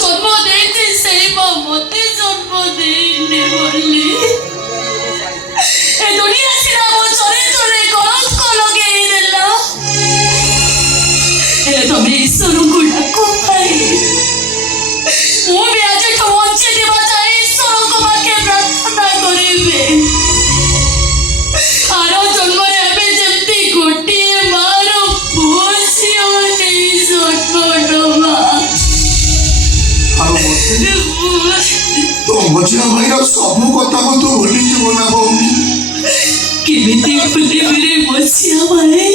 ଜନ୍ମ ଦେଇଛି ସେଇ ମା ମତେ ଜନ୍ମ ଦେଇନି ବୋଲି ଏ ଦୁନିଆ ସିନା ମୋ ଚରିତ୍ରରେ କଳଙ୍କ ଲଗେଇ ଦେଲା। ହେଲେ ତମେ ଈଶ୍ୱରଙ୍କୁ ଡାକ ଭାଇ। ମୁଁ ବି ଆଜିଠୁ ବଞ୍ଚିଥିବା ଯାଏ ଈଶ୍ୱରଙ୍କ ପାଖେ ପ୍ରାର୍ଥନା କରିବି। ଆର ଜନ୍ମରେ ଏବେ ଯେମିତି ଗୋଟିଏ ମାର ପୁଅ ଝିଅ ନେଇ ଜନ୍ମ ନବା। तो मझिया भाईर सब कथा को तो भूली जीव ना भौणी। केमिति भूलिबिरे मझिया भाई।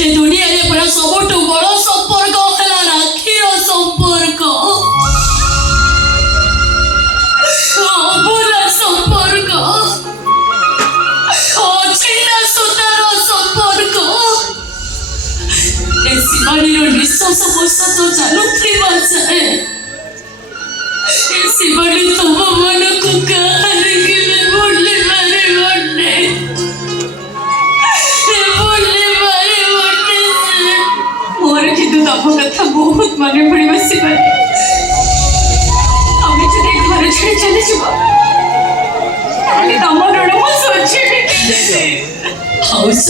ए दुनिया रे पूरा सबटु बड़ संपर्क हला राखीर संपर्क। अबुला संपर्क। अछिना सुतार संपर्क। ए शिवानीर निश्वास प्रश्वास चालुथिबा जाए शिवानी तुम मन को कारिके बोले मारे बन्ने मोर किंतु तम कथा बहुत मन पड़िबा शिवानी। हमें जदि घर छाड़ी चली जीव ताले तम ऋण मो सोचिबी केसे। हौस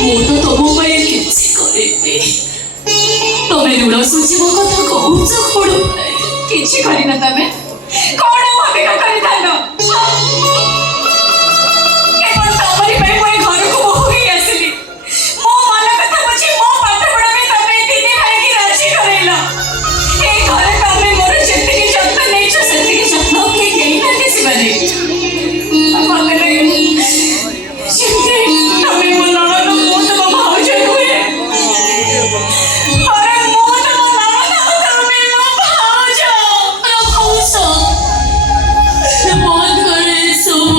मो तो तुम पाए किछि करेबी। तमे ऋण सुझिब कथा कहूच कौन भाई। किछि करिना तमे कौन भाबिका करिथालो केवल तमरी भाई मैं घर को बहु ही आसिली। मो मन कथा बुझी मो पाठ पढ़ा में तमे तीनी भाई की राजी करेला। ए घर तमे मोर जेति की जत्न नै छ सेति की जत्न के केई ना किसी बने मते लगे जेति तमे मो नणन मो तम भाउज हुए। अरे मो तम नणन तमे मो भाउज भाउज बहुत करे सब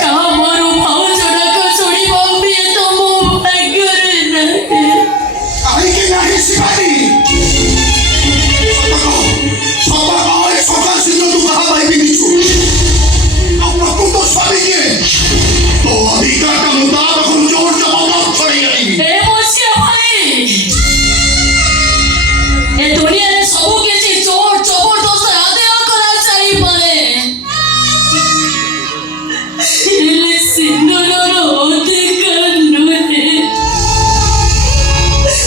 का मोर भाउज डाक छोड़िबा भी तो मो भाग्य रे नहीं। आई के नहीं शिवानी सता आए सका सिंह तू कहा भाई भी किछु अपना को तो स्वामी के तो अधिकार का मुताबिक हम जोर जबरदस्त छोड़ी गई। ए मोसिया भाई ए दुनिया रे सब किछि जोर जबरदस्त आदेय करा चाहि पारे। इले सिंदूरर अधिकार नुहे।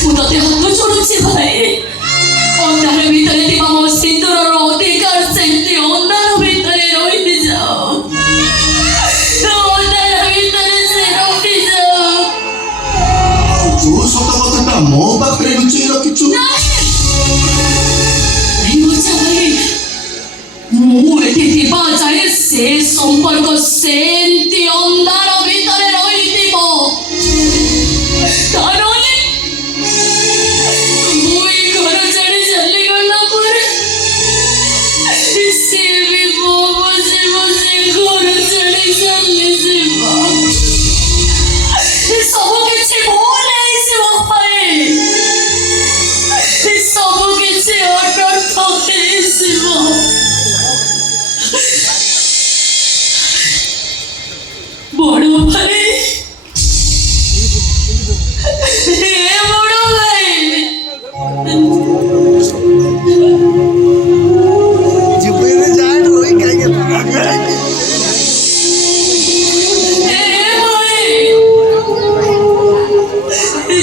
मु तते हाथ जोड़ुछि भाई। अंधार भितरे थिबा मो सिंदूरर अधिकार सेमति अंधार भितरे रहि जाओ। अंधार भितरे से रहि जाओ। जो सत कथाटा मो पाखरे लुचि रखिछु से संपर्क सेमती अंधार भितरे रहिथिब। तानले मुई घर छाड़ी चली गला परे से भी मो बसे बसे घर छाड़ी चली जीवा। सब किछि भूल हेइसिब भाई। सब किछि अनर्थ हेइसिब। बड़ भाई बड़ भाई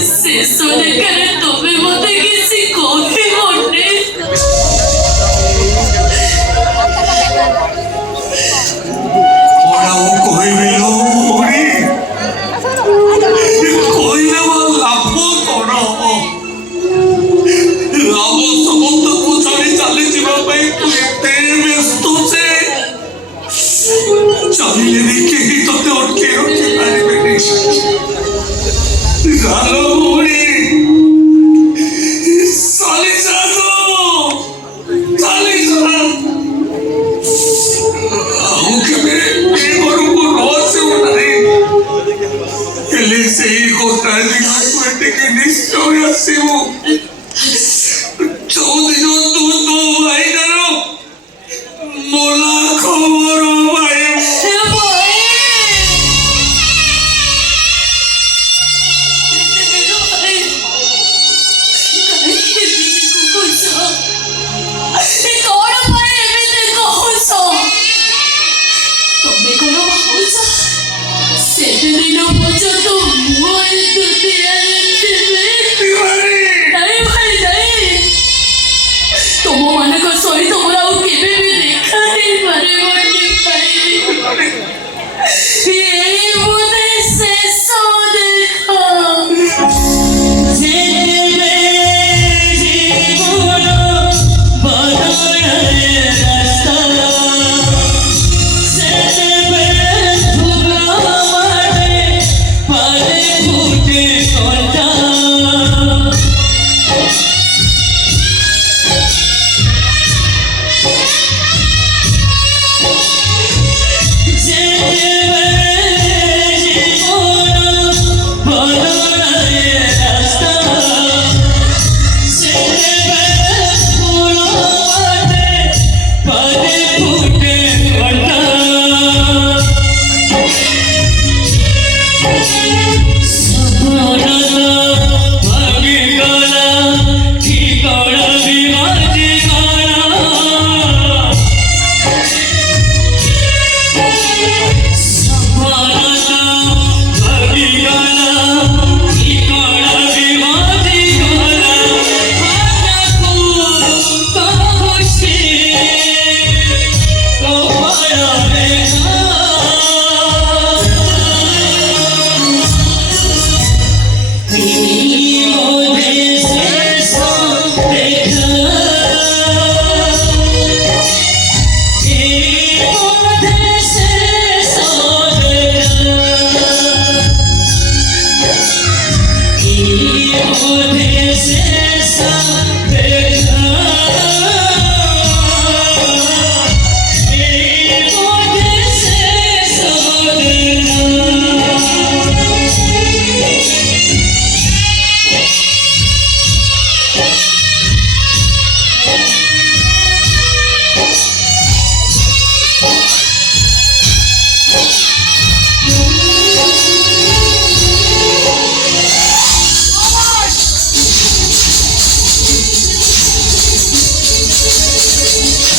शेष लेकर तमे मते किसी कहते मने चाहिए नहीं कि ही तो ते उठ के मारे बेटे गालो बुड़ी साली सासो साली सास आओ के मेरे बड़ों को रोज से उठाए के लिए से ही को ताजी बेटे के निश्चय से वो